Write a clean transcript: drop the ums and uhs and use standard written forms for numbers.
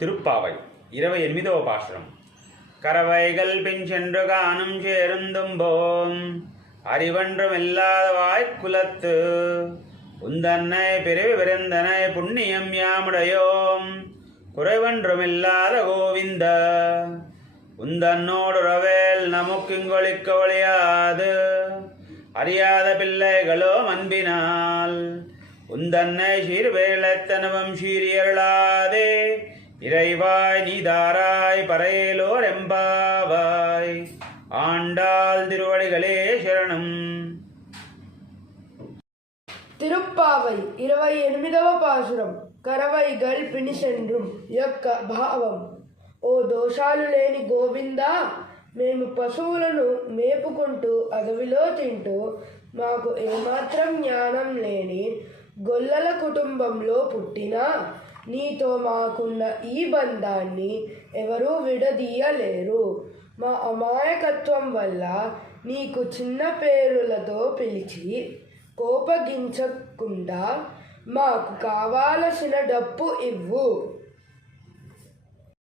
திருப்பாவை 28వ பாசுரம். கரவைகள் பின் சென்று காணும் சேருந்தும்போம் அறிவன்றுமில்லாத வாய்க்குலத்து உந்தன்னை பிறவி விருந்தனை புண்ணியம் யாமுடையோம் குறைவன்றுமில்லாத கோவிந்த உந்தன்னோடுறவேல் நமக்குங்கொழிக்க ஒழியாது அறியாத பிள்ளைகளோ அன்பினால் உந்தன்னை சீர்வேளத்தனவம் சீரியருளாதே இறைவாய் நீதாராய் பறையலோர் எம்பாவாய் ஆண்டாள் திருவடிகளே சரணம். తిరుప్పావై 28వ పాసురం. కరవైగల్ పినిసెండ్రుం యొక్క భావం. ఓ దోషాలు లేని గోవిందా, మేము పశువులను మేపుకుంటూ అడవిలో తింటూ మాకు ఏమాత్రం జ్ఞానం లేని గొల్లల కుటుంబంలో పుట్టినా నీతో మాకున్న ఈ బంధాన్ని ఎవరూ విడదీయలేరు. మా అమాయకత్వం వల్ల నీకు చిన్న పేరులతో పిలిచి కోపగించకుండా మాకు కావాల్సిన డప్పు ఇవ్వు.